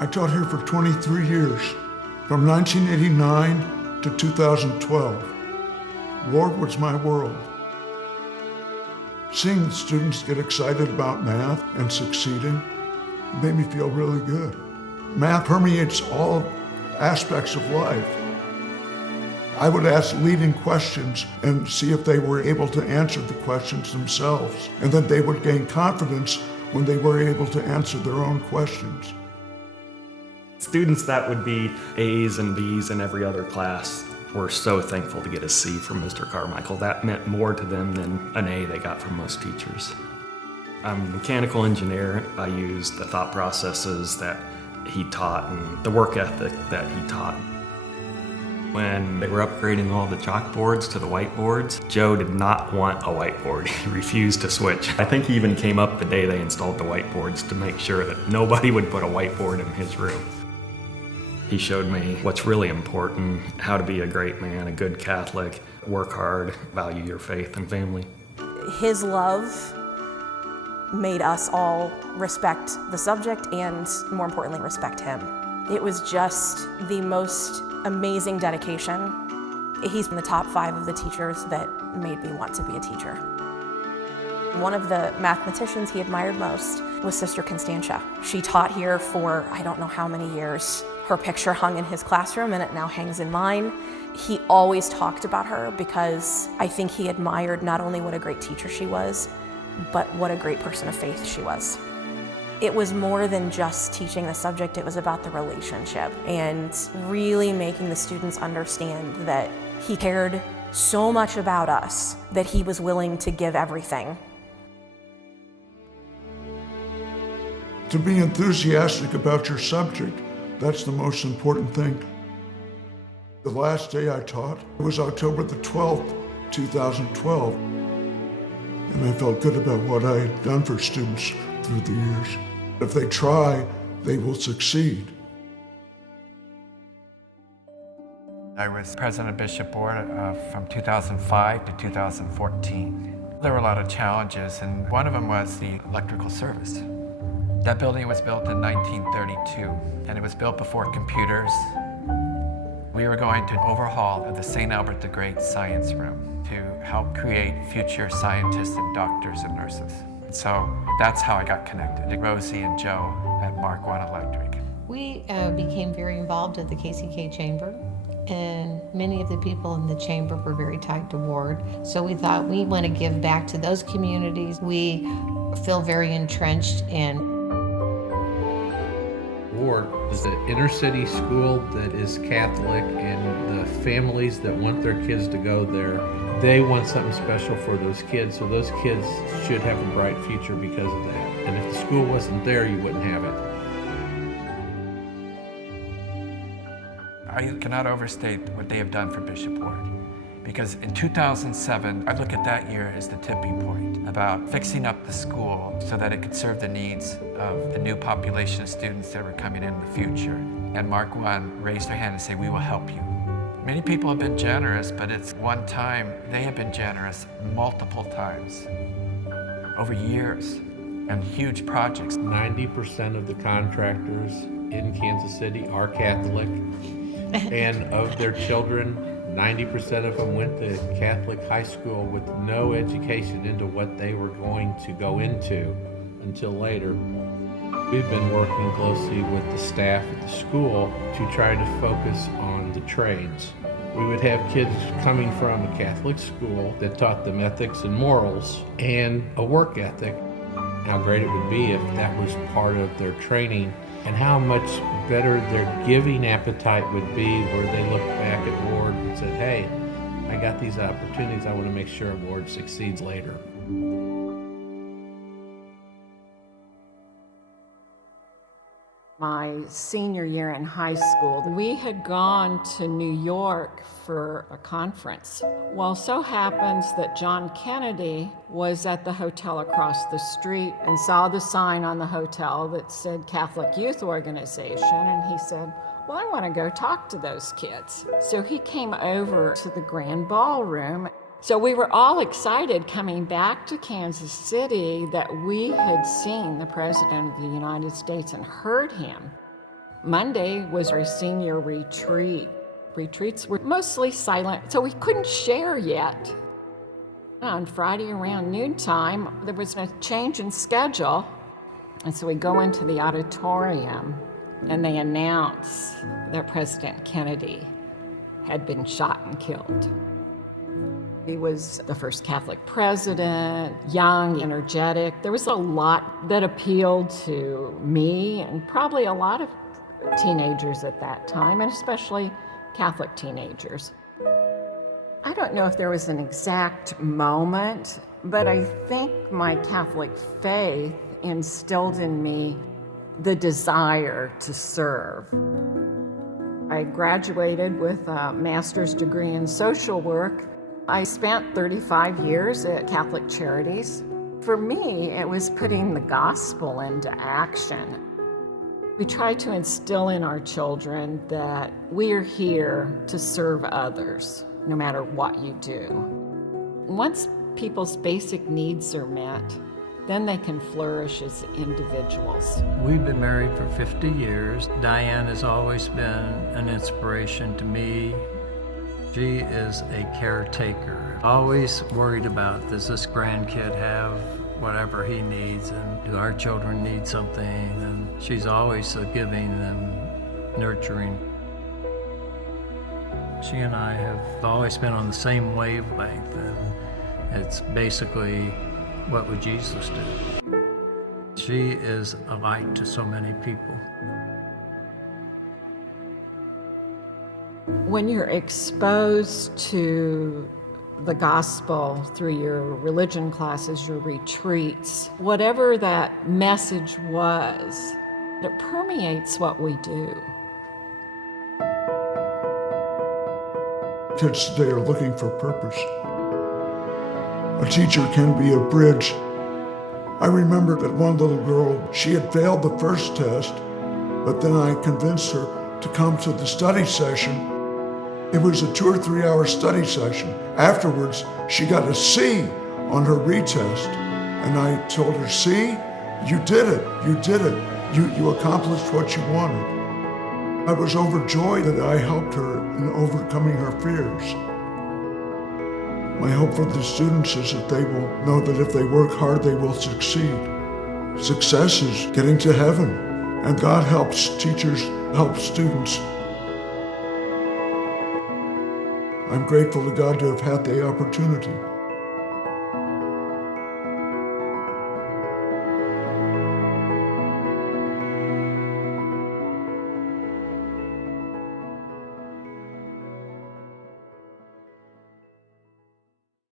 I taught here for 23 years, from 1989 to 2012. Ward was my world. Seeing the students get excited about math and succeeding made me feel really good. Math permeates all aspects of life. I would ask leading questions and see if they were able to answer the questions themselves, and then they would gain confidence when they were able to answer their own questions. Students that would be A's and B's in every other class were so thankful to get a C from Mr. Carmichael. That meant more to them than an A they got from most teachers. I'm a mechanical engineer. I used the thought processes that he taught and the work ethic that he taught. When they were upgrading all the chalkboards to the whiteboards, Joe did not want a whiteboard. He refused to switch. I think he even came up the day they installed the whiteboards to make sure that nobody would put a whiteboard in his room. He showed me what's really important, how to be a great man, a good Catholic, work hard, value your faith and family. His love made us all respect the subject and, more importantly, respect him. It was just the most amazing dedication. He's in the top 5 of the teachers that made me want to be a teacher. One of the mathematicians he admired most was Sister Constantia. She taught here for I don't know how many years. Her picture hung in his classroom and it now hangs in mine. He always talked about her because I think he admired not only what a great teacher she was, but what a great person of faith she was. It was more than just teaching the subject, it was about the relationship and really making the students understand that he cared so much about us that he was willing to give everything. To be enthusiastic about your subject, that's the most important thing. The last day I taught was October the 12th, 2012. And I felt good about what I had done for students through the years. If they try, they will succeed. I was president of Bishop Board from 2005 to 2014. There were a lot of challenges, and one of them was the electrical service. That building was built in 1932, and it was built before computers. We were going to overhaul the St. Albert the Great Science Room to help create future scientists and doctors and nurses. So that's how I got connected to Rosie and Joe at Mark I Electric. We became very involved at the KCK Chamber, and many of the people in the chamber were very tied to Ward. So we thought we want to give back to those communities. We feel very entrenched in. Ward is an inner city school that is Catholic, and the families that want their kids to go there, they want something special for those kids, so those kids should have a bright future because of that. And if the school wasn't there, you wouldn't have it. I cannot overstate what they have done for Bishop Ward. Because in 2007, I look at that year as the tipping point about fixing up the school so that it could serve the needs of the new population of students that were coming in the future. And Mark I raised their hand and said, "We will help you." Many people have been generous, but it's one time. They have been generous multiple times over years and huge projects. 90% of the contractors in Kansas City are Catholic, and of their children, 90% of them went to Catholic high school with no education into what they were going to go into until later. We've been working closely with the staff at the school to try to focus on the trades. We would have kids coming from a Catholic school that taught them ethics and morals and a work ethic. How great it would be if that was part of their training, and how much better their giving appetite would be, where they look back at Ward and said, "Hey, I got these opportunities, I want to make sure Ward succeeds later." My senior year in high school, we had gone to New York for a conference. Well, so happens that John Kennedy was at the hotel across the street and saw the sign on the hotel that said Catholic Youth Organization, and he said, "Well, I want to go talk to those kids." So he came over to the grand ballroom. So we were all excited coming back to Kansas City that we had seen the President of the United States and heard him. Monday was our senior retreat. Retreats were mostly silent, so we couldn't share yet. On Friday around noontime, there was a change in schedule, and so we go into the auditorium, and they announce that President Kennedy had been shot and killed. He was the first Catholic president, young, energetic. There was a lot that appealed to me and probably a lot of teenagers at that time, and especially Catholic teenagers. I don't know if there was an exact moment, but I think my Catholic faith instilled in me the desire to serve. I graduated with a master's degree in social work. I spent 35 years at Catholic Charities. For me, it was putting the gospel into action. We try to instill in our children that we are here to serve others, no matter what you do. Once people's basic needs are met, then they can flourish as individuals. We've been married for 50 years. Diane has always been an inspiration to me. She is a caretaker, always worried about, does this grandkid have whatever he needs, and do our children need something? And she's always giving and nurturing. She and I have always been on the same wavelength, and it's basically, what would Jesus do? She is a light to so many people. When you're exposed to the gospel through your religion classes, your retreats, whatever that message was, it permeates what we do. Kids today are looking for purpose. A teacher can be a bridge. I remember that one little girl, she had failed the first test, but then I convinced her to come to the study session. It was a 2 or 3 hour study session. Afterwards, she got a C on her retest, and I told her, "See, you did it, you did it. You accomplished what you wanted." I was overjoyed that I helped her in overcoming her fears. My hope for the students is that they will know that if they work hard, they will succeed. Success is getting to heaven, and God helps teachers help students. I'm grateful to God to have had the opportunity.